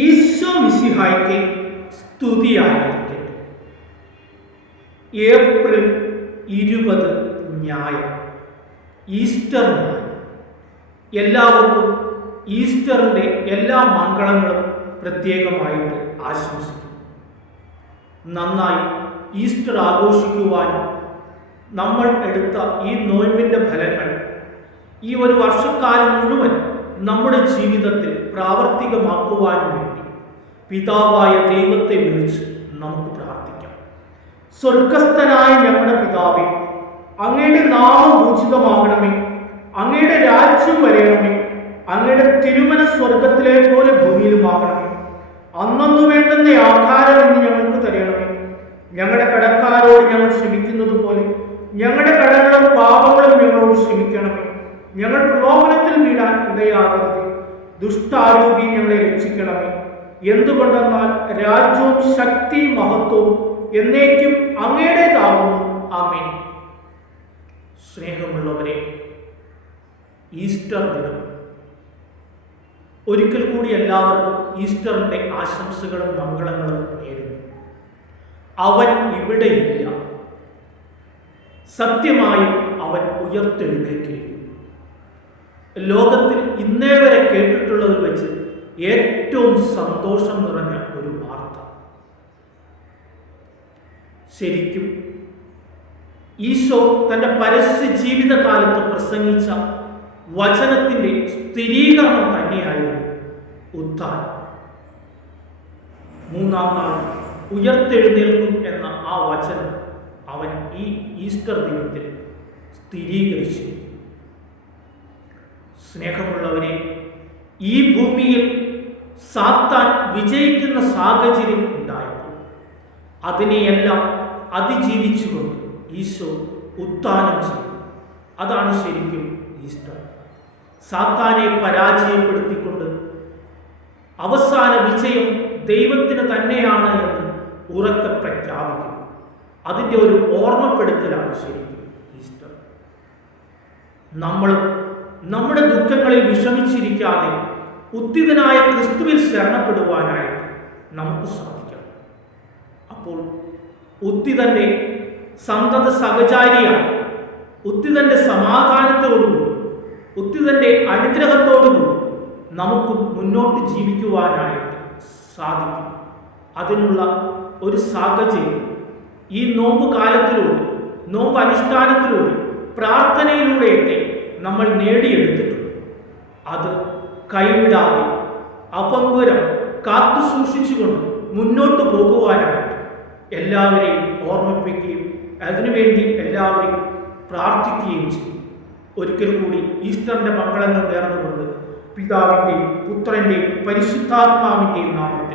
ഈശോ മിശിഹായ്ക്ക് സ്തുതിയായിരിക്കട്ടെ. ഏപ്രിൽ ഇരുപത് ഞായർ ഈസ്റ്റർ എല്ലാവർക്കും ഈസ്റ്ററിന്റെ എല്ലാ മംഗളങ്ങളും പ്രത്യേകമായിട്ട് ആശംസിക്കും നന്നായി ഈസ്റ്റർ ആഘോഷിക്കുവാനും നമ്മൾ എടുത്ത ഈ നോയമ്പിന്റെ ഫലങ്ങൾ ഈ ഒരു വർഷക്കാലം മുഴുവൻ നമ്മുടെ ജീവിതത്തിൽ പ്രാവർത്തികമാക്കുവാനും പിതാവായ ദൈവത്തെ വിളിച്ച് നമുക്ക് പ്രാർത്ഥിക്കാം. സ്വർഗസ്ഥനായ ഞങ്ങളുടെ പിതാവേ അങ്ങയുടെ നാമം ഊചിതമാകണമേ അങ്ങയുടെ രാജ്യം വരയണമേ അങ്ങയുടെ തിരുമന സ്വർഗത്തിലെ പോലെ ഭൂമിയിലുമാകണമേ. അന്നു വേണ്ടുന്ന ആഹാരം എന്ന് ഞങ്ങൾക്ക് തരണമേ. ഞങ്ങളുടെ കടക്കാരോട് ഞങ്ങൾ ക്ഷമിക്കുന്നത് പോലെ ഞങ്ങളുടെ കടകളും പാപങ്ങളും ഞങ്ങളോട് ക്ഷമിക്കണമേ. ഞങ്ങൾ പ്രലോഭനത്തിൽ വീടാൻ ഇടയാകരുത്. ദുഷ്ടാരോഗ്യം ഞങ്ങളെ രക്ഷിക്കണമേ. എന്തുകൊണ്ടെന്നാൽ രാജ്യവും ശക്തി മഹത്വവും എന്നേക്കും അങ്ങയുടേതാകുന്നു. ആമേൻ. സ്നേഹമുള്ളവരെ ഈസ്റ്റർ ദിനം. ഒരിക്കൽ കൂടി എല്ലാവർക്കും ഈസ്റ്ററിന്റെ ആശംസകളും മംഗളങ്ങളും നേരുന്നു. അവൻ ഇവിടെയില്ല. സത്യമായും അവൻ ഉയർത്തെഴുന്നേറ്റിരിക്കുന്നു. ലോകത്തിൽ ഇന്നേ വരെ കേട്ടിട്ടുള്ളത് വെച്ച് ഏറ്റവും സന്തോഷം നിറഞ്ഞ ഒരു വാർത്ത. ശരിക്കും ഈശോ തന്റെ പരസ്യ ജീവിതകാലത്ത് പ്രസംഗിച്ച വചനത്തിന്റെ സ്ഥിരീകരണം തന്നെയായിരുന്നു ഉത്ഥാനം. മൂന്നാം നാൾ ഉയർത്തെഴുന്നേൽക്കും എന്ന ആ വചനം അവൻ ഈ ഈസ്റ്റർ ദിനത്തിൽ സ്ഥിരീകരിച്ചു സ്നേഹമുള്ളവരെ ഈ ഭൂമിയിൽ സാത്താൻ വിജയിക്കുന്ന സാഹചര്യം ഉണ്ടായപ്പോൾ അതിനെയെല്ലാം അതിജീവിച്ചുകൊണ്ട് ഈശോ ഉത്ഥാനം ചെയ്തു. അതാണ് ശരിക്കും ഈസ്റ്റർ. സാത്താനെ പരാജയപ്പെടുത്തിക്കൊണ്ട് അവസാന വിജയം ദൈവത്തിന് തന്നെയാണ് എന്ന് ഉറക്കെ പ്രഖ്യാപിക്കുന്നു. അതിന്റെ ഒരു ഓർമ്മപ്പെടുത്തലാണ് ശരിക്കും ഈസ്റ്റർ. നമ്മൾ നമ്മുടെ ദുഃഖങ്ങളിൽ വിഷമിച്ചിരിക്കാതെ ഉത്തിതനായ ക്രിസ്തുവിൽ ശരണപ്പെടുവാനായിട്ട് നമുക്ക് സാധിക്കണം. അപ്പോൾ ഉത്തിതന്റെ സന്തത സഹചാരിയാണ് ഉത്തിതന്റെ സമാധാനത്തോടുകൂടി ഉത്തിതന്റെ അനുഗ്രഹത്തോടുകൂടി നമുക്ക് മുന്നോട്ട് ജീവിക്കുവാനായിട്ട് സാധിക്കും. അതിനുള്ള ഒരു സാഹചര്യം ഈ നോമ്പ് കാലത്തിലൂടെ നോമ്പ് അനുഷ്ഠാനത്തിലൂടെ പ്രാർത്ഥനയിലൂടെയൊക്കെ നമ്മൾ നേടിയെടുത്തിട്ടുണ്ട്. അത് കൈവിടാതെ അപങ്കുരം കാത്തു സൂക്ഷിച്ചുകൊണ്ട് മുന്നോട്ട് പോകുവാനായിട്ട് എല്ലാവരെയും ഓർമ്മിപ്പിക്കുകയും അതിനുവേണ്ടി എല്ലാവരെയും പ്രാർത്ഥിക്കുകയും ചെയ്യും ഒരിക്കൽ കൂടി ഈസ്റ്ററിന്റെ മംഗളങ്ങൾ നേർന്നുകൊണ്ട് പിതാവിന്റെയും പുത്രന്റെയും പരിശുദ്ധാത്മാവിന്റെയും നാമത്തിൽ